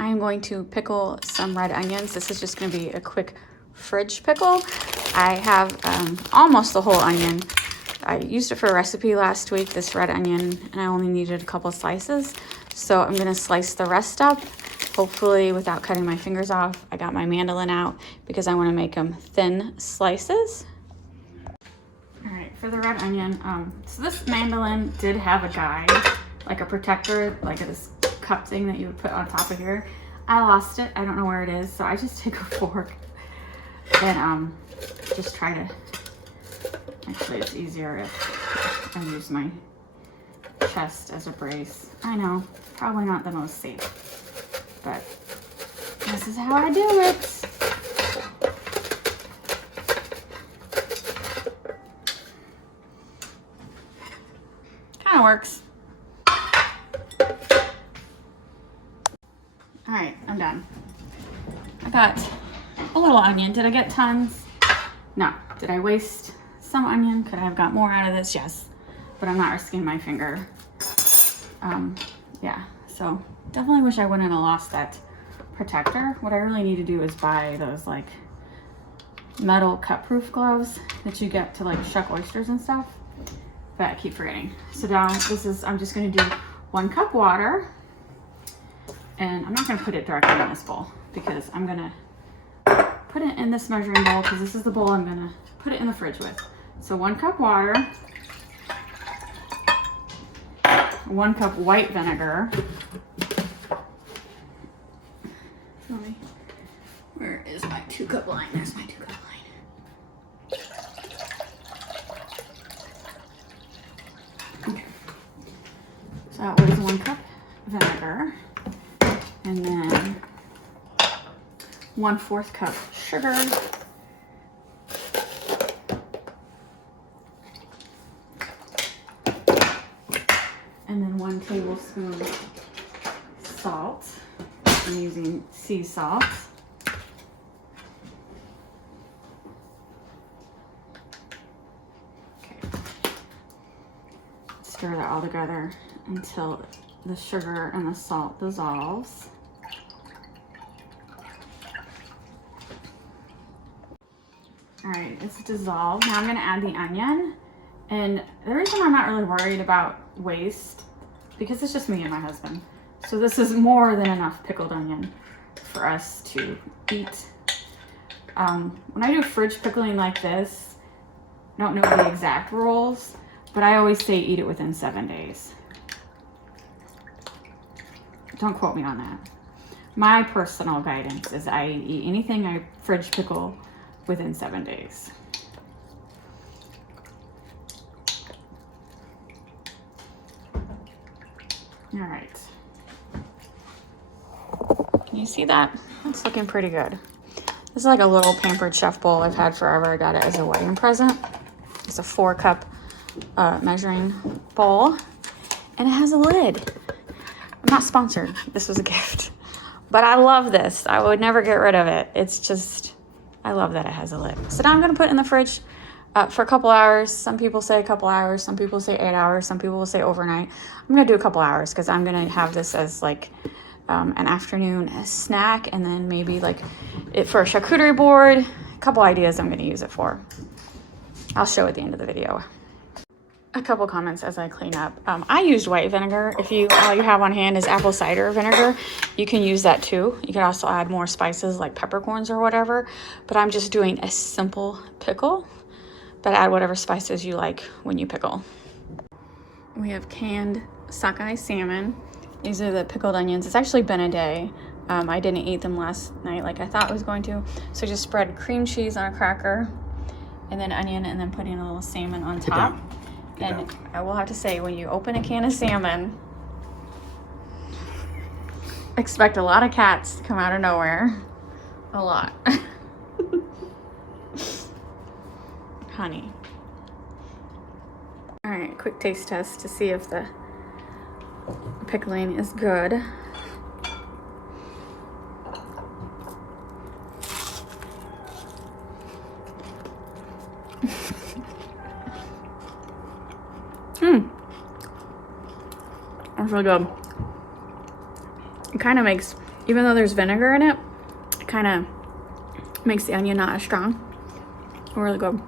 I'm going to pickle some red onions. This is just going to be a quick fridge pickle. I have almost the whole onion. I used it for a recipe last week, this red onion, and I only needed a couple slices. So I'm going to slice the rest up, hopefully without cutting my fingers off. I got my mandolin out because I want to make them thin slices. All right, for the red onion, so this mandolin did have a guide, like a protector, like this cup thing that you would put on top of here. I lost it. I don't know where it is, so I just take a fork and just try to, actually it's easier if I use my chest as a brace. I know, probably not the most safe, but this is how I do it. Kind of works. All right, I'm done. I got a little onion. Did I get tons? No. Did I waste some onion? Could I have got more out of this? Yes, but I'm not risking my finger. Yeah, so definitely wish I wouldn't have lost that protector. What I really need to do is buy those like metal cut-proof gloves that you get to like shuck oysters and stuff, but I keep forgetting. So now I'm just gonna do 1 cup water, and I'm not gonna put it directly in this bowl because I'm gonna put it in this measuring bowl because this is the bowl I'm gonna put it in the fridge with. So 1 cup water, 1 cup white vinegar. Where is my 2-cup line? There's my 2-cup line. Okay. So that was 1 cup vinegar. And then 1/4 cup sugar. And then 1 tablespoon salt. I'm using sea salt. Okay. Stir that all together until the sugar and the salt dissolves. All right, it's dissolved. Now I'm gonna add the onion. And the reason I'm not really worried about waste, because it's just me and my husband. So this is more than enough pickled onion for us to eat. When I do fridge pickling like this, I don't know the exact rules, but I always say eat it within 7 days. Don't quote me on that. My personal guidance is I eat anything I fridge pickle within 7 days. All right. Can you see that? It's looking pretty good. This is like a little Pampered Chef bowl I've had forever. I got it as a wedding present. It's a 4-cup measuring bowl, and it has a lid. I'm not sponsored. This was a gift, but I love this. I would never get rid of it. It's just, I love that it has a lid. So now I'm gonna put it in the fridge for a couple hours. Some people say a couple hours. Some people say 8 hours. Some people will say overnight. I'm gonna do a couple hours because I'm gonna have this as like an afternoon snack, and then maybe like it for a charcuterie board. A couple ideas I'm gonna use it for. I'll show at the end of the video. A couple comments as I clean up. I used white vinegar. If all you have on hand is apple cider vinegar, you can use that too. You can also add more spices like peppercorns or whatever, but I'm just doing a simple pickle, but add whatever spices you like when you pickle. We have canned sockeye salmon. These are the pickled onions. It's actually been a day. I didn't eat them last night like I thought I was going to. So just spread cream cheese on a cracker and then onion, and then putting a little salmon on top. And I will have to say, when you open a can of salmon, expect a lot of cats to come out of nowhere. A lot. Honey. All right, quick taste test to see if the pickling is good. That's really good. It kind of makes even though there's vinegar in it, it kind of makes the onion not as strong. Really good.